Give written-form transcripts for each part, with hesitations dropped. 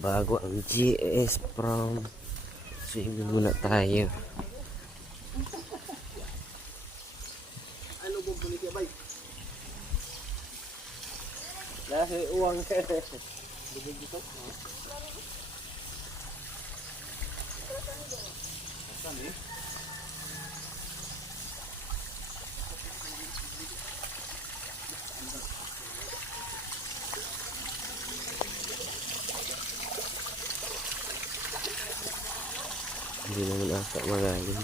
Bago ang GS from swimming muna tayo. Ano bang bulit ya, bay? Dahil uwang ka. Bubog dito. Asan eh? Hindi naman ata malalim.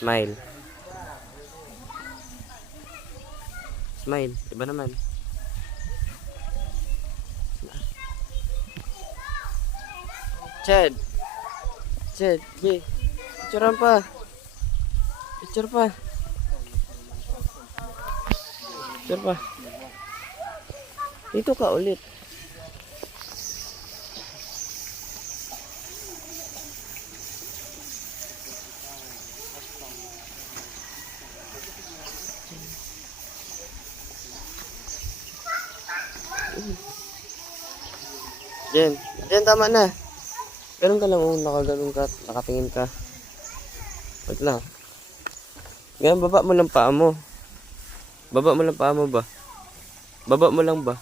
Smile. Smile. Iba naman. Chad. Chad. G. Picturean pa. Picture pa. Picture pa. Dito ka ulit. Jen, Jen, tama na. Ganun ka lang, nakaganun ka, nakatingin ka. Wait lang. Ganun, baba mo lang paa mo. Baba mo lang paa mo ba? Baba mo lang ba?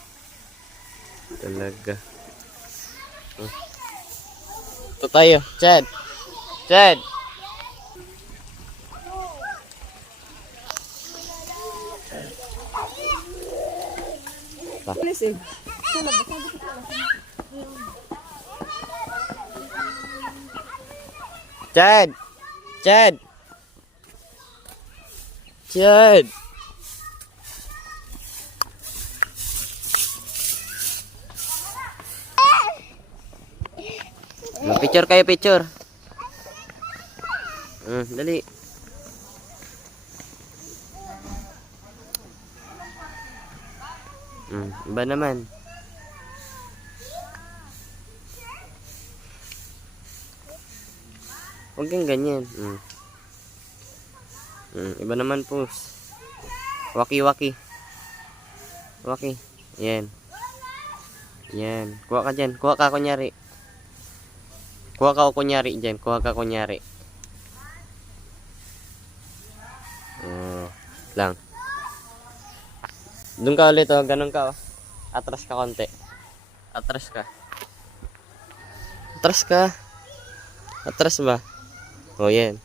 Talaga. Ito tayo, Chad. Chad. Listen. Chad. Chad. Chad. Picture kayo, picture. Dali. Iba naman. Huwag kang ganyan. Iba naman po. Waki-waki. Waki. Yan. Yan. Kuha ka dyan. Kuha ka kunyari. Kuha ka kunyari dyan. Kuha ka kunyari. Lang. Doon ka ulit, oh. Ganun ka, oh. Atras ka konti. Atras ka. Atras ka. Atras ba? Oh, yan.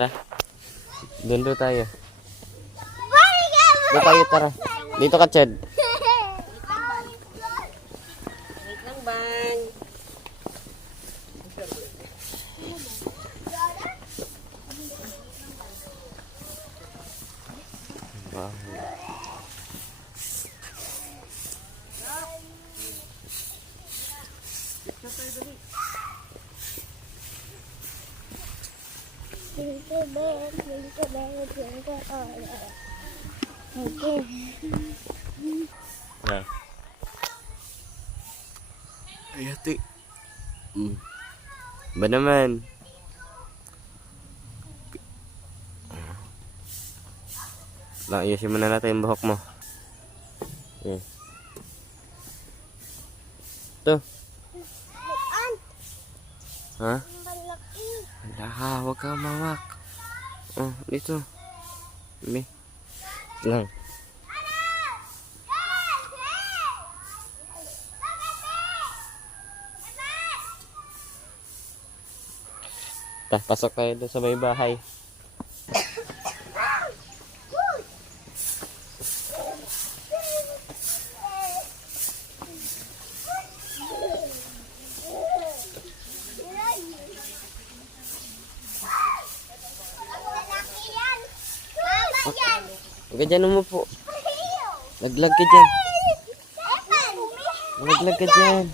Ta. Doon tayo. Doon tayo, tara. Dito ka, Chad. Wait lang, bang. Wow. Twinkle bell, twinkle bell, twinkle all right. Okay. Nah. Ay, ate. Ba naman? Ayusin muna natin yung buhok mo. Yeah. Ito. Ha? Hala, huwag kang mawak. Oh, dito. Hindi. Lang. Pasok kayo doon sa may bahay. dyan umupo. Laglag ka dyan. Laglag ka dyan.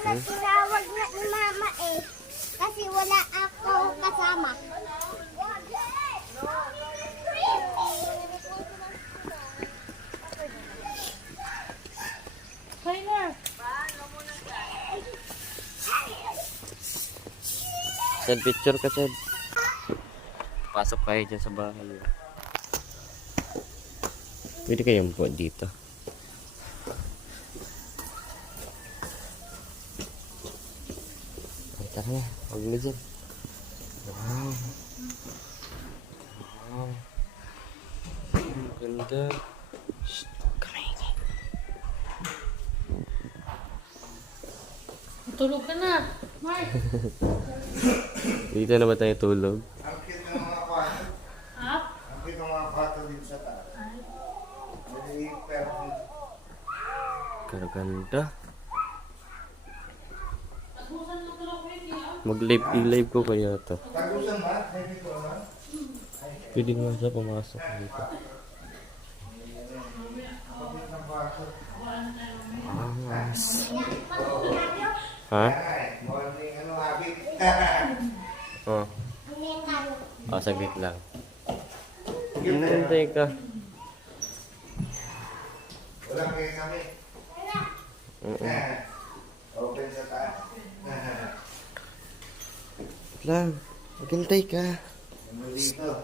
Ano, tinawag na ni Mama eh. Kasi wala ako kasama. Chad, picture ka, Chad. Pasok kayo dyan sa bahay. Pwede kayong po dito. Ay, tara na. Huwag mo dyan. Wow. Wow. Ang ganda. Shh. Kamain. Tulog ka na. Mark. Dito na ba tayo tulog? Ang cute ng mga kwarto. Ha? Ang cute ng mga kwarto dito sa taas. Maliit pero Karaganda. Mag-live ko kaya to. tagusan ba? Maybe ko na. Pwede nga siya pumasok dito. Kapit ng kwarto. Angas. Ha? Ay, morning ano habit. Oh. Oh, saglit lang. Hintay ka. Wala kayo kami. Open sa taas. Lang. Maghintay ka. Ano dito?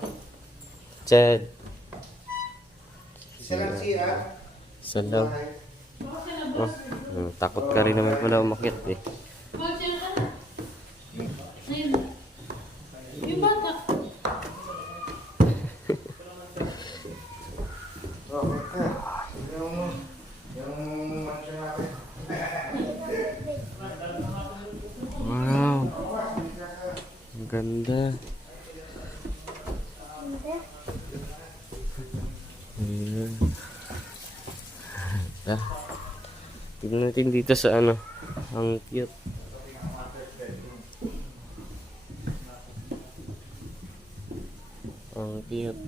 Chad. Isa lang siya. Isa lang. Oh, takot ka rin naman pala umakyat eh. Yung bata. Okay ka. Yung mansion natin. Wow. Ang ganda. Ayan. Ah. Tignan natin dito sa ano. Ang cute. Ang cute.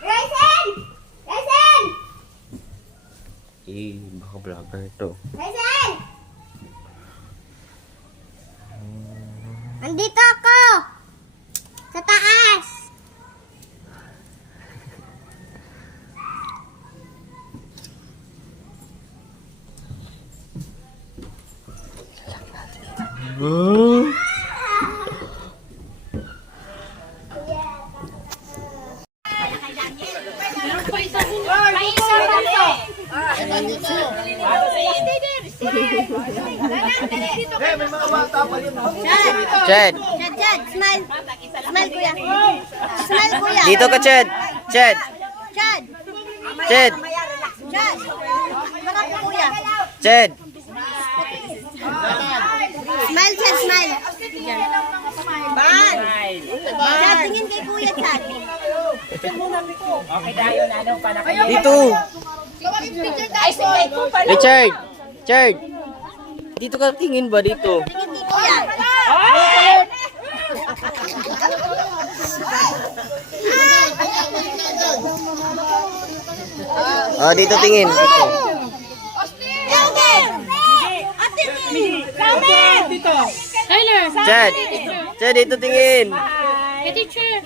Ryzen! Ryzen! Eh, baka vlogger to. Ryzen! Andito ako! Sa taas! Wow. Chad. Chad, smile. Smile, kuya. Smile, kuya. Dito ka, Chad. Chad. Chad. Chad. Chad. Baka po, kuya. Chad. Smile, Chad, smile. Ban. Chad, tingin kay kuya, Chad. Dito. Richard. Richard. Dito ka tingin ba dito? Tingin dito yan. Oh, dito tingin. Dito. Tyler! Chad. Chad, dito tingin. Hey, teacher!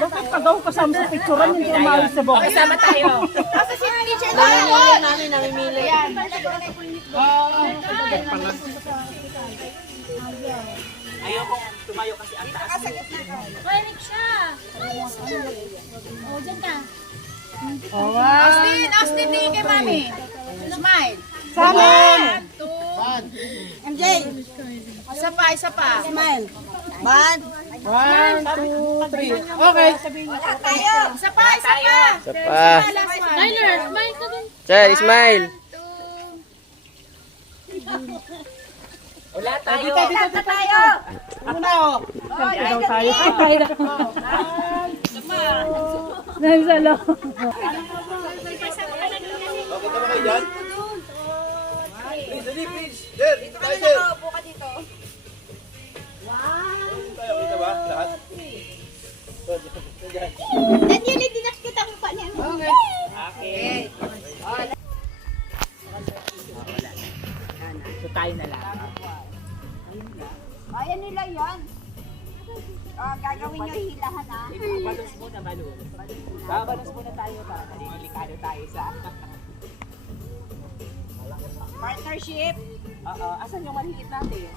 Bakit ka daw kasama sa picturean hindi umalis sa box? Kasama tayo. Kasi si teacher namimili yan. Ayokong tumayo kasi ang taas. Panic siya! Oh, dyan ka. Austin, tingin kay mami. Smile. Sana! MJ. Isa pa. Smile. Bad. 1, 2, 3. Okay. Wala tayo. Isa pa. Sa pa. Tyler, smile ka dun. Chad, smile. Wala tayo. Wala tayo. Muna oh. Siyempre daw tayo. Nagsalo. Bakit naman kayo dyan? Please, dali, please. There, dito tayo, there. Nakaupo ka dito. Tayo, kita ba? Lahat? Daniel, hindi nakikita ko pa niya. Okay. So tayo na lang. Ayan nila yan. Gagawin nyo hilahan ha. Balons muna, balons. Babalons muna tayo para nalilikado tayo sa... Partnership. Oo, asan yung maliit natin?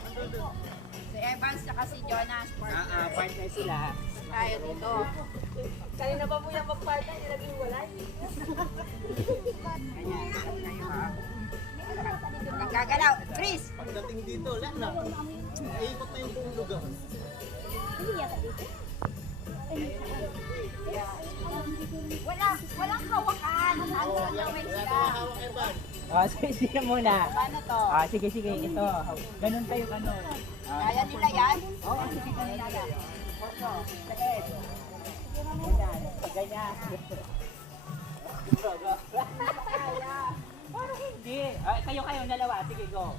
Si Evans at si Jonas. Partner sila. Tayo dito. Kanina ba mo yung mag-partner? Nilaging walay? Nagkagalaw. Chris. Pagdating dito, wala na. Iikot na yung buong lugar. Walang hawakan. Ano gawin sila? Sige muna. Paano to? Sige. Ito. Ganun kayo, ganun. Kaya nila yan? Oo, sige, ganun na lang. Oso, sakit. Ganyan. Parang hindi. Kayo, dalawa. Sige, go.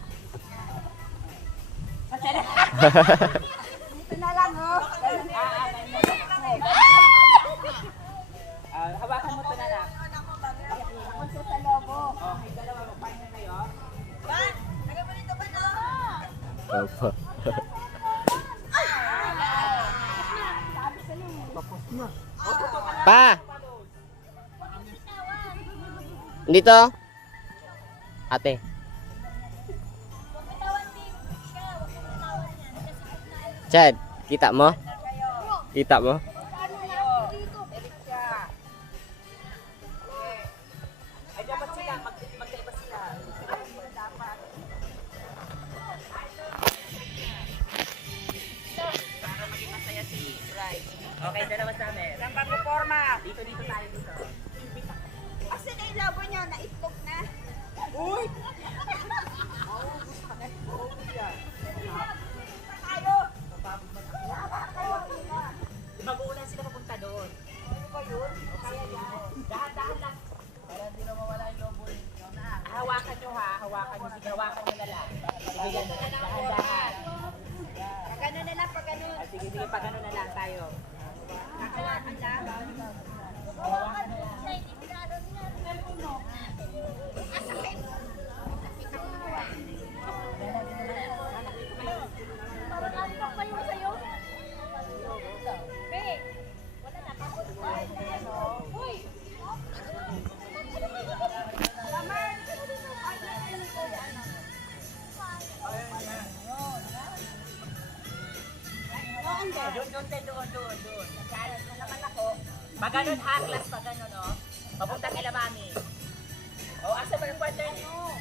Dito na lang oh. Hawakan mo ito na lang. Ako sa lobo. Okay, dalawa. Mag-partner kayo. Nagabalito ba no? Opo. Pa! Dito? Ate. Chad, kita mo? Kita mo? Ay, dapat sila. Magkaiba sila. Para maging masaya si Bryce. Okay, dalawa sa amin. Saan pag-forma? Dito tayo dito. Kasi na yung labo niya, na-itlog na. Uy! Tayo. Mag-uulan sila papunta doon. Ano ba yun? Kaya yan. Dahan-dahan lang. Para hindi na mawala yung lobo. Hawakan nyo ha. Hawakan nyo. Sige, hawakan nyo na lang. Sige, yan. Dahan-dahan. Pag ano na lang, pag ano. Sige, pag ano na lang tayo. Nakawakan lang. Hawakan na lang. Doon. Nagkaroon na naman ako. Pag ganun ha, class pag ganun, no? Papunta kila mami. O, asa ba yung partner niyo?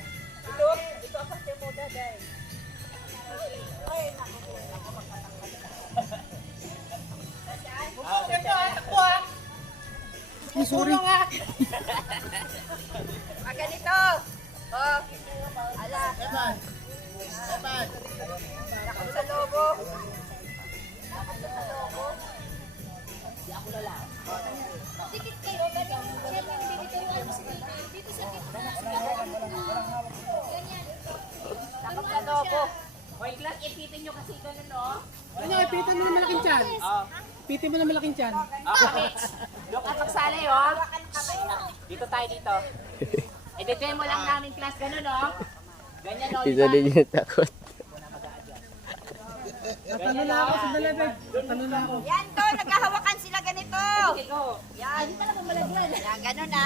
Ito ang partner mo, daday. Ay, naku. Sorry. Pag ganito. Oh. Ala. Evan. Nakaw sa lobo. Dikit kayo, ganyan. Siyempre, binibituan mo si Titi. Dito sa gitna. Ganyan. Tapos adobo. Wait lang, ipitin nyo kasi ganun, no? Ano, ipitan mo na malaking tiyan. Oh. Pitin mo na malaking tiyan. Okay. Doon ka magsali, oh. Dito tayo dito. I-demo lang namin class, ganun, no? Ganyan, no? Isa din yung takot. Natalo na ako sa dalabig. Natalo na ako. Yan to, naghahawakan sila ganito. Ito. Yan. Hindi talaga malagyan. Yan, ganun na.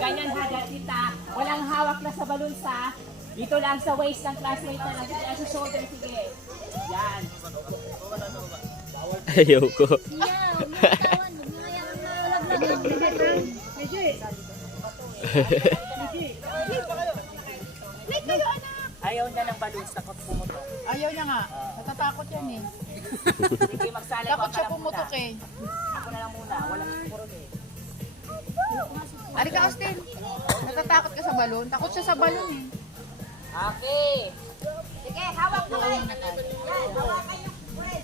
Ganyan ha, Gatita. Walang hawak na sa balunsa. Dito lang sa waist ng classmate na lang. Dito sa shoulder, sige. Yan. Ayaw ko. Yeah, umitawan. Huwag mo kayang nalaglag. Ayaw niya ng balunsa. Takot pumutok. Ayaw niya nga. Natatakot yan eh. Sige, magsali. Takot siya pumutok eh. Ako na lang muna. Walang purol eh. Ari ka, Austin. Natatakot ka sa balon? Takot siya sa balon eh. Okay. Sige, hawak mo kayo. Yan, hawakan yung friend.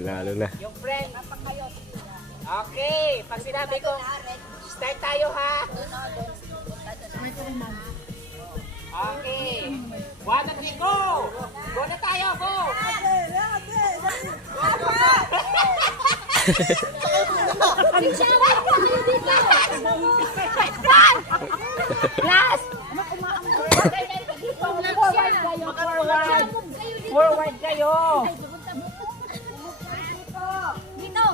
Lalo na. Yung friend. Okay. Pag sinabi ko, start tayo ha. Okay. 1, 2, 3, go! Go na tayo, go! Class! Forward kayo! Dito.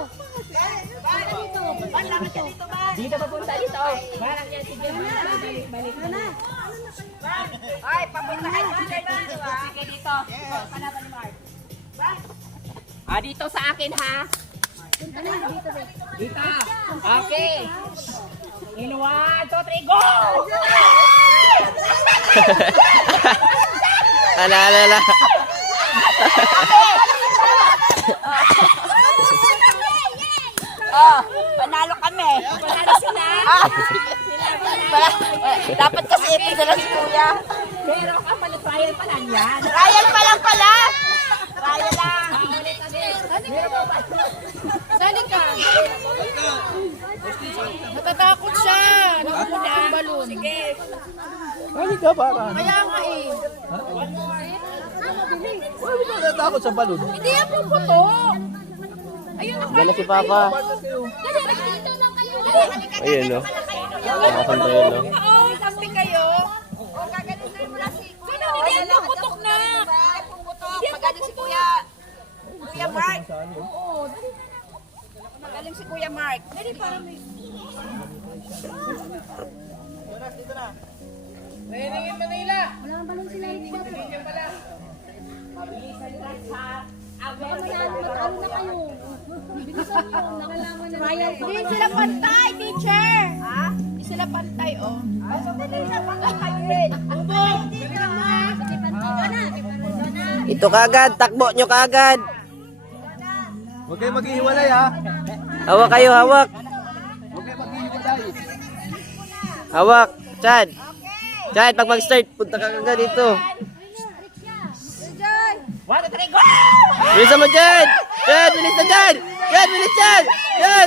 Dito papunta dito. Parang yan, sige. Balik. Ay, papuntahan mo dito. Sige dito. Palaban ni Mark. Dito sa akin ha. Dito. Okay. In 1, 2, 3, go! Ala. Oh, panalo kami. Panalo sila. Dapat kasi ito sila si Kuya. Pero kapag trial pa lang yan. Trial pa lang pala. Trial lang. Sali ka. Natatakot siya. Nakapunta ang balon. Sige. Ano ka para? Kaya nga eh. Ano ka natakot sa balon? Hindi yan puputok. Ayun na. Diyan na si Papa. Dito lang kayo. Ayun, no? Nakasanda yun, no? Oo, sabi kayo. O, gaganunin mo lang si Kuya. Hindi yan puputok na. Ay, pumutok. Magaling si Kuya. Kuya Mark. Magaling si Kuya Mark. Dali, parang may... Nainingin Manila. Wala kang balon sila. Mabilisan lang ha. Matalo na kayo. Bilisan nyo. Nakalaman na trial pa. Hindi sila pantay, teacher. Ha? Hindi sila pantay, oh. Ito kagad. Takbo nyo kagad. Huwag kayo maghihiwalay ha. Hawak kayo, hawak. Huwag kayo maghihiwalay. Hawak. Chad. Chad, pag mag-start, punta ka kagad dito. 1, 2, 3, go! Bilisan mo, Chad! Chad, bilis na, Chad! Chad, bilis, Chad! Chad!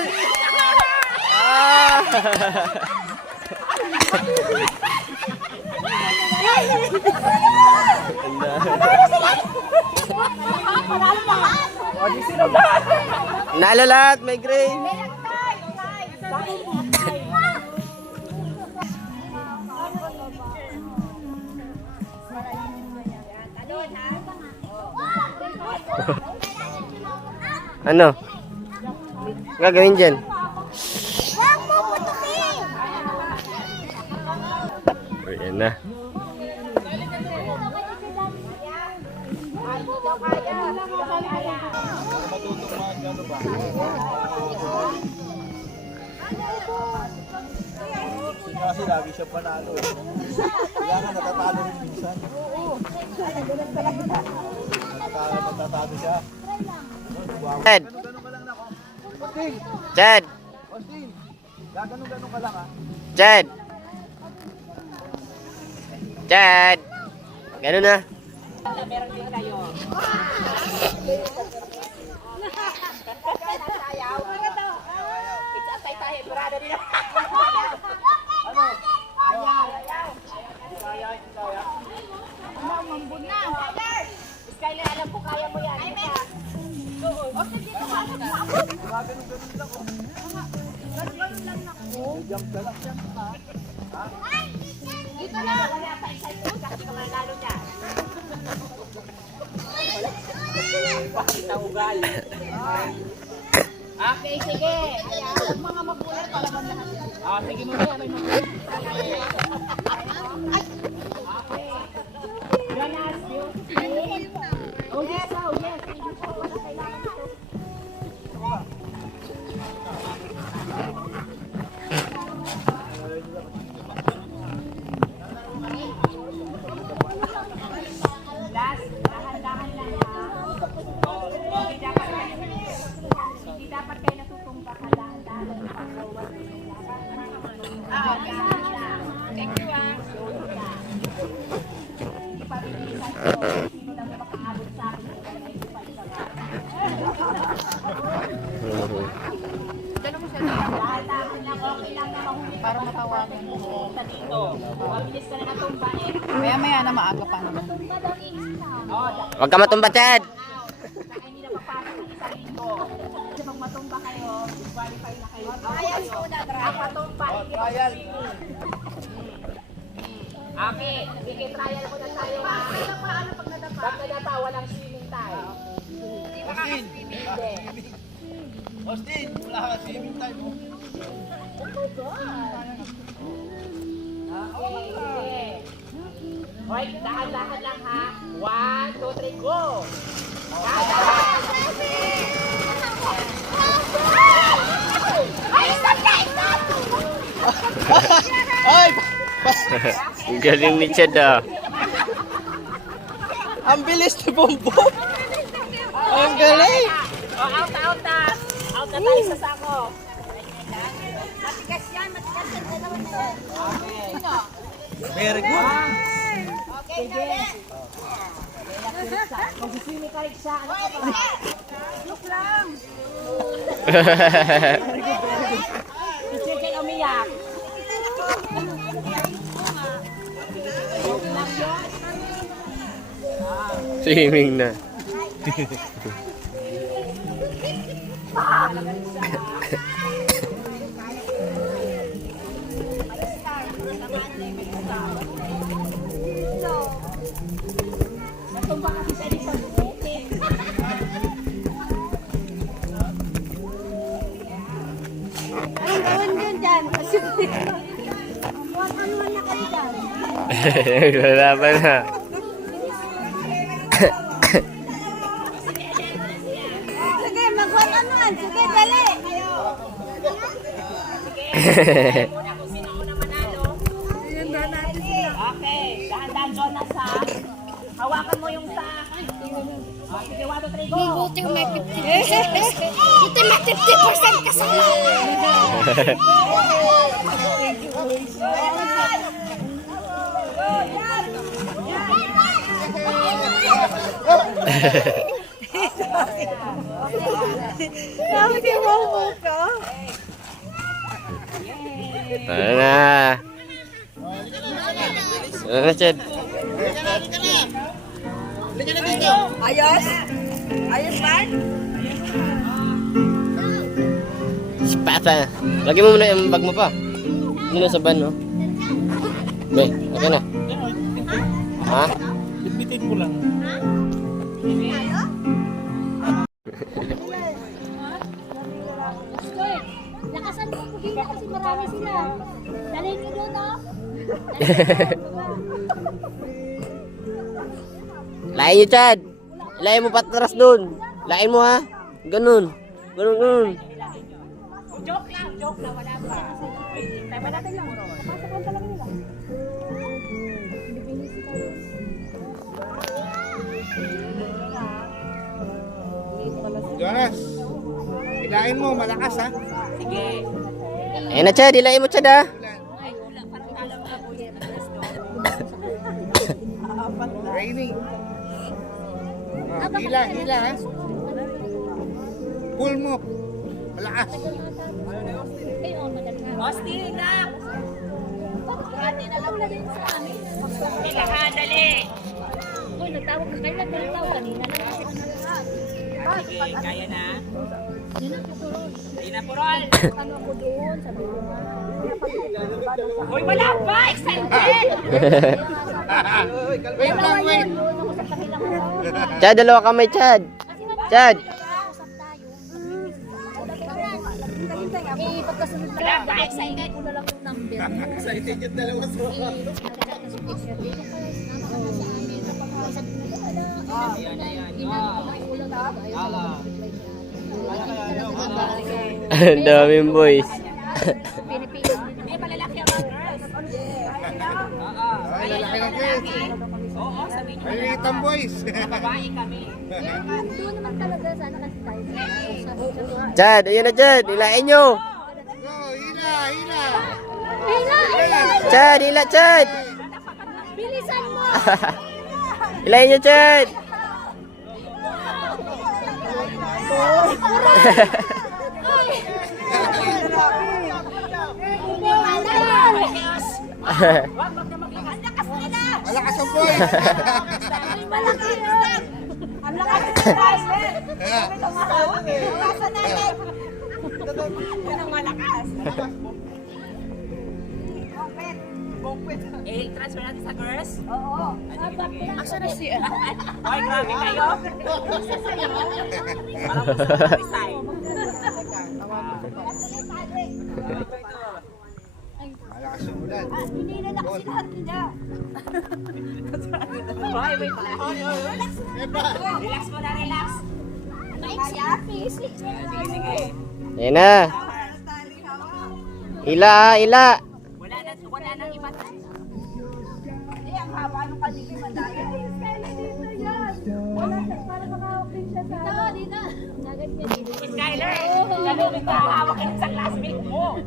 Nalo lahat, may grade. Ano? Gagawin dyan? Ayan na. Kasi lagi siya panalo. Kaya nga natatalo rin minsan. Natatalo siya. Chad! Chad! Austin, gaganong-ganong ka lang ha. Chad! Chad! Ganun na. Meron din kayo. Sayaw. It's a tay-tay, brother nila. Ano? Skyler, alam ko kaya mo yan. Dito na. Wala pa isa-isa. Kasi ka manalo niya. Pakita ugali. Okay, sige. Ang mga magulang palaman lahat. Sige mo yan. May magulang. Okay. Jonas, oh, yes, oh, yes. Wala kailangan ito. Last, dahan-dahan lang ha. Hindi dapat kayo natutumba ka, dahan-dahan lang pa. Okay. Thank you ah. Hindi pa bibilisan ko. Sino lang makaabot sa akin. Dahan-dahan lang, okay lang na mahuli. Para matawagan mo. Sa dito. Mabilis ka na natumba eh. Maya-maya na maaga pa naman. Huwag ka matumba, Chad. Saka hindi na papasok ng isang linggo. Kasi pag matumba kayo, qualify na kayo. Ang matumba, hindi Trial. Okay, sige, trial muna tayo ha. Pag nadapa, walang swimming tayo. Austin. Hindi. Austin, wala ka swimming time mo. Okay, sige. Okay, dahan-dahan lang ha. 1, 2, 3, go! Dahan-dahan! Ay, stop na! Stop! Ay! Ang galing ni Chad ah. Ang bilis ni Bombom! Ang galing! Out na! Out na tayo sa sako. Matigas yan dalawa na yan. Very good! Sige. Mag-swimming ka rin siya. Ano ka ba? Look lang. Teacher kayo umiyak. Swimming na. Natumba kasi sa isang buti. Anong gawin yun dyan? Huwag ka naman na kayo dyan. Wala pa na. Sige, mag-1 on 1. Sige, dali. Muna kung sino una manalo. Okay, dahan-dahan Jonas ha. Hawakan mo yung sa... Sige, 1, 2, 3, go! Buti may 50%. Buti may 50% kasalanan. Sabi mo ka. Ano na. Ano na, Chad? Ayos? Ayos ba? Spata. Lagi mo muna yung bag mo pa. Hindi na sa van, no? Be, okay na. Ha? Bitin mo lang. Stoy, lakasan mo po dito kasi marami sila. Dalhin nyo doon, oh. Lain nyo, Chad. Lain mo patras doon. Lain mo, ha? Ganun. Ganun. Joke lang, wala pa. Tayo pa natin lang, Ron. Jonas, hilain mo, malakas ha. Sige. Ayan na, Chad. Ilain mo, Chad, ha? Raining. Hila ha. Pull mo. Malakas. Ay, oh, madali nga. Austin na! Bakit na lang din sa amin? Kailangan, dali! Uy, nagtawag ka kailan? Nagtawag kanina na. Sige, kaya na. Yun ang tuturon. Hindi na, Purol! Ano ako doon? Sabi ko nga. Uy, wala pa! Excited! Wait lang, wait. Doon ako sa kanila ko. Chad, dalawa kamay, Chad. Chad. Usap tayo. Eh, pagkasunod na Wala lang, pa, excited! ko na lang yung number. Excited yung dalawa sa Ang daming boys. Hindi, malalaki ang mga girls. Oo. Ay, lalaki ng kids. Oo, sabihin nyo. Maliliit ang boys. Babae kami. Doon naman talaga sana kasi tayo. Chad, ayun na Chad. Hilain nyo. Go, hila, hila. Chad, hila Chad. Bilisan mo! Hilain nyo Chad. Malakas ang boys. Ang lakas ng driver. Iwasan natin. Yan ang malakas. Eh, transfer natin sa girls. Oo. Asa na siya? Ay, grabe kayo. Parang gusto ko resign. Malakas yung ulan. Hindi na kasi lahat nila. Hoy, wait lang. Relax mo na, relax. Sige, sige. Ayun na. Ila, ila. Wala nang iba. Hindi, ang haba ng kanila madaya. Para makahawak din siya sa... Dito, dito. Naganyan dito. Skyler, nalulog na hawak ka sa classmate mo.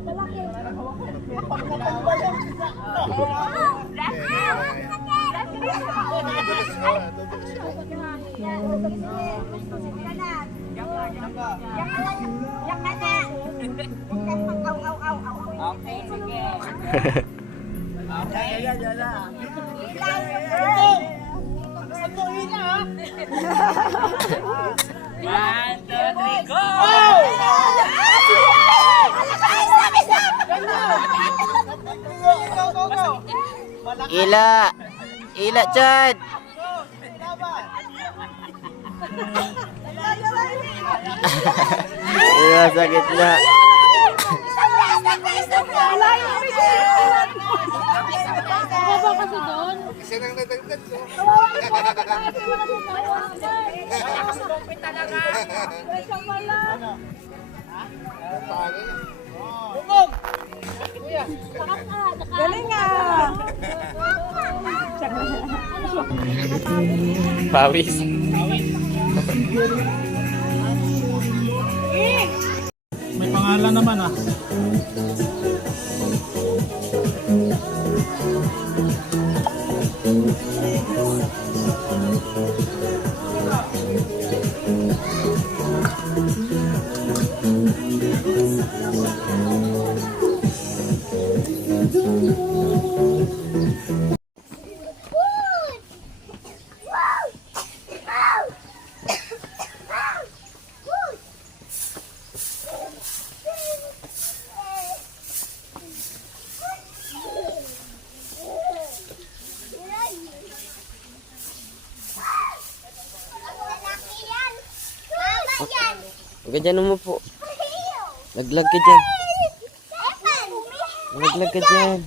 Okay, sige. One, two, three, go! Ila. Ila Chad. Ila, sakit na. Baba kasi doon. Isa nang nadagdag. Nakasulumpit talaga. Galing ah! Pawis. May pangalan naman ah. Huwag ka dyan umupo. Laglag ka dyan. Laglag ka dyan.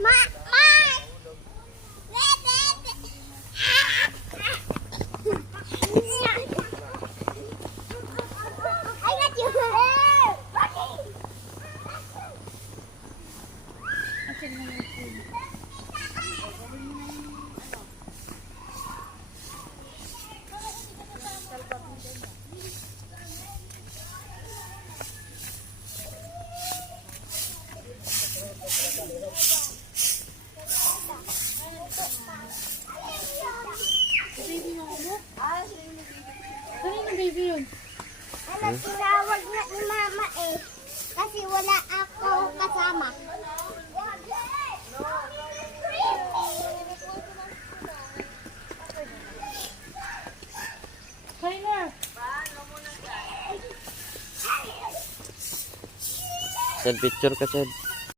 I got you. Kanina baby yun? Ano, tinawag na ni Mama eh. Kasi wala ako kasama. Kanina. Chad, picture ka, Chad.